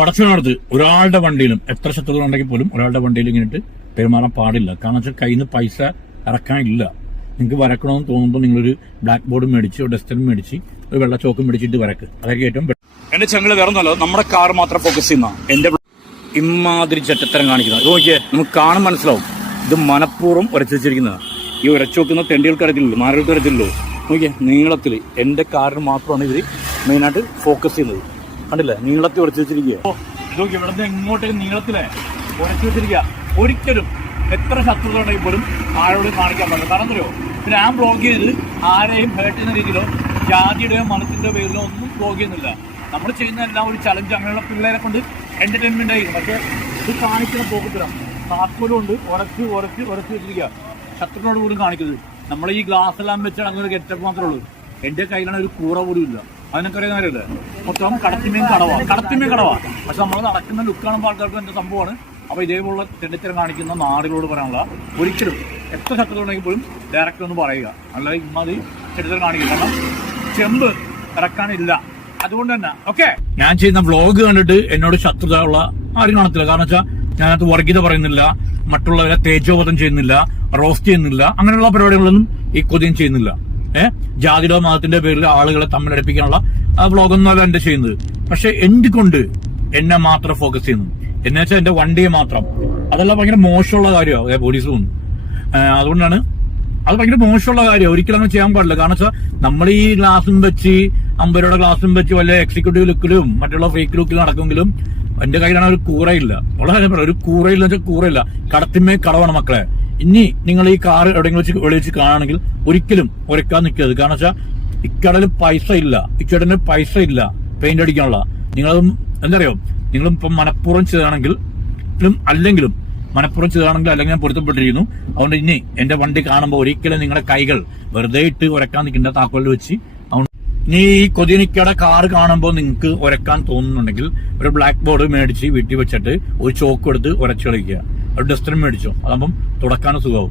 പടച്ചവനടുത്ത് ഒരാളുടെ വണ്ടിയിലും എത്ര ശത്രുക്കൾ ഉണ്ടെങ്കിൽ പോലും ഒരാളുടെ വണ്ടിയിൽ ഇങ്ങനെയിട്ട് പെരുമാറാൻ പാടില്ല. കാരണം വെച്ചാൽ കയ്യിൽ നിന്ന് പൈസ ഇറക്കാനില്ല നിങ്ങൾക്ക് വരക്കണമെന്ന് തോന്നുമ്പോൾ നിങ്ങളൊരു ബ്ലാക്ക് ബോർഡ് മേടിച്ച് ഒരു ഡസ്റ്റർ മേടിച്ച് ഒരു വെള്ള ചോക്ക് മേടിച്ചിട്ട് വരക്ക്. അതൊക്കെ ഏറ്റവും എന്റെ ചങ്ങൾ വേറെ നല്ലത് നമ്മുടെ കാർ മാത്രം ഫോക്കസ് ചെയ്യുന്ന എന്റെ ഇമാതിരി ചെറ്റത്തരം കാണിക്കുന്നത്. ഇത് നോക്കിയേ നമുക്ക് കാണാൻ മനസ്സിലാവും. ഇത് മനഃപൂർവം ഉരച്ചു വെച്ചിരിക്കുന്നതാണ് ഈ ഉരച്ചോക്കുന്ന തെണ്ടികൾക്ക് അറിയത്തില്ലല്ലോ മാരകൾക്ക് അറിയത്തില്ലല്ലോ. നോക്കിയേ നീളത്തിൽ എന്റെ കാറിന് മാത്രമാണ് ഇവർ മെയിനായിട്ട് ഫോക്കസ് ചെയ്യുന്നത്. കണ്ടില്ലേ? നീളത്തിൽ ഉറച്ചു വെച്ചിരിക്കുക ഇവിടുന്ന് ഇങ്ങോട്ടേക്ക് നീളത്തിലെ ഉറച്ചു വെച്ചിരിക്കുക ഒരിക്കലും എത്ര ശത്രുക്കളുണ്ടെങ്കിൽ പോലും ആരോടും കാണിക്കാൻ പറ്റില്ല കാരണം എന്തോ പിന്നെ ഞാൻ ബ്ലോഗ് ചെയ്ത് ആരെയും ഹേർട്ട് ചെയ്യുന്ന രീതിയിലോ ജാതിയുടെയോ മതത്തിന്റെ പേരിലോ ഒന്നും ബ്ലോഗ് ചെയ്യുന്നില്ല. നമ്മൾ ചെയ്യുന്ന എല്ലാം ഒരു ചലഞ്ച് അങ്ങനെയുള്ള പിള്ളേരെ കൊണ്ട് എന്റർടൈൻമെന്റ് ആയിരിക്കും. പക്ഷേ ഇത് കാണിക്കുന്ന പോക്കത്തിലാണ് താക്കോലും ഉണ്ട്. ഉരച്ച് ഉരച്ച് ഉരച്ച് വെച്ചിരിക്കുക ശത്രുക്കളോട് പോലും കാണിക്കുന്നത് നമ്മൾ ഈ ഗ്ലാസ് എല്ലാം വെച്ചാൽ അങ്ങനെ ഒരു ഗെറ്റപ്പ് മാത്രമേ ഉള്ളൂ. എന്റെ കയ്യിലാണ് ഒരു കൂറ പോലും ഇല്ല. അതിനൊക്കെ കാര്യമല്ലേ? മൊത്തം കടത്തിമേൻ കടവാ. കടത്തിമേൻ കടവാ. പക്ഷെ നമ്മൾ നടക്കുന്ന ലുക്ക് കാണുമ്പോൾ ആൾക്കാർക്ക് എന്റെ സംഭവമാണ്? അപ്പൊ ഇതേപോലുള്ള തെണ്ടിത്തരം കാണിക്കുന്ന നാടുകളോട് പറയാനുള്ള ഒരിക്കലും എത്ര ശത്രുക്കളുണ്ടെങ്കിൽ പോലും ഡയറക്റ്റ് ഒന്ന് പറയുക. അല്ലാതെ ഇമ്മാതി ചെറുതരം കാണിക്കില്ല. കാരണം ചെമ്പ് ഇറക്കാനില്ല. അതുകൊണ്ട് തന്നെ ഓക്കെ ഞാൻ ചെയ്യുന്ന വ്ളോഗ് കണ്ടിട്ട് എന്നോട് ശത്രുത ഉള്ള ആരും കാണത്തില്ല. കാരണം വെച്ചാൽ ഞാനത് വർഗീയത പറയുന്നില്ല. മറ്റുള്ളവരെ തേജോവധം ചെയ്യുന്നില്ല. റോസ്റ്റ് ചെയ്യുന്നില്ല. അങ്ങനെയുള്ള പരിപാടികളൊന്നും ഈ കൊതിയും ചെയ്യുന്നില്ല. ഏഹ് ജാതിയുടെ മതത്തിന്റെ പേരിൽ ആളുകളെ തമ്മിലടിപ്പിക്കാനുള്ള വ്ളോഗൊന്നും അല്ല എന്റെ ചെയ്യുന്നത്. പക്ഷെ എന്തുകൊണ്ട് എന്നെ മാത്രം ഫോക്കസ് ചെയ്യുന്നു? എന്നു വെച്ചാൽ എന്റെ വണ്ടിയെ മാത്രം. അതെല്ലാം ഭയങ്കര മോശമുള്ള കാര്യമാണ് പോലീസ് തോന്നുന്നു അതുകൊണ്ടാണ് അത് ഭയങ്കര മോശമുള്ള കാര്യം ഒരിക്കലും അങ്ങനെ ചെയ്യാൻ പാടില്ല. കാരണം വെച്ചാൽ നമ്മൾ ഈ ഗ്ലാസും വെച്ച് അമ്പരയുടെ ഗ്ലാസും വെച്ച് വല്ല എക്സിക്യൂട്ടീവ് ലുക്കിലും മറ്റുള്ള ഫേക്ക് ലുക്കിലും നടക്കുമെങ്കിലും എന്റെ കയ്യിലാണ് ഒരു കൂറയില്ല. പറയാം ഒരു കൂറയില്ല വെച്ചാൽ കൂറയില്ല. കടത്തിന്മേ കടവാണ് മക്കളെ. ഇനി നിങ്ങൾ ഈ കാർ എവിടെയെങ്കിലും വെച്ച് വെളി വെച്ച് കാണുകയാണെങ്കിൽ ഒരിക്കലും ഉരക്കാൻ നിൽക്കരുത്. കാരണം വെച്ചാൽ ഇക്കടയിൽ പൈസ ഇല്ല. ഇക്കടന് പൈസ ഇല്ല. പെയിന്റ് അടിക്കാനുള്ള. നിങ്ങളതും എന്തറിയോ നിങ്ങളും ഇപ്പം മനഃപൂർവം ചെയ്താണെങ്കിൽ ും അല്ലെങ്കിലും മനഃപൂർവം ചെയ്താണെങ്കിൽ അല്ലെങ്കിൽ ഞാൻ പൊരുത്തപ്പെട്ടിരിക്കുന്നു. അതുകൊണ്ട് ഇനി എന്റെ വണ്ടി കാണുമ്പോൾ ഒരിക്കലും നിങ്ങളുടെ കൈകൾ വെറുതെ ഇട്ട് ഉരക്കാൻ നിൽക്കേണ്ട താക്കോലിൽ വെച്ച് ഇനി ഈ കൊതിനിക്കയുടെ കാർ കാണുമ്പോൾ നിങ്ങൾക്ക് ഉരക്കാൻ തോന്നുന്നുണ്ടെങ്കിൽ ഒരു ബ്ലാക്ക് ബോർഡ് മേടിച്ച് വീട്ടിൽ വെച്ചിട്ട് ഒരു ചോക്ക് എടുത്ത് ഉരച്ചു കളിക്കുക. ഒരു ഡസ്റ്റർ മേടിച്ചോ. അതാകുമ്പം തുടക്കാനും സുഖമാവും.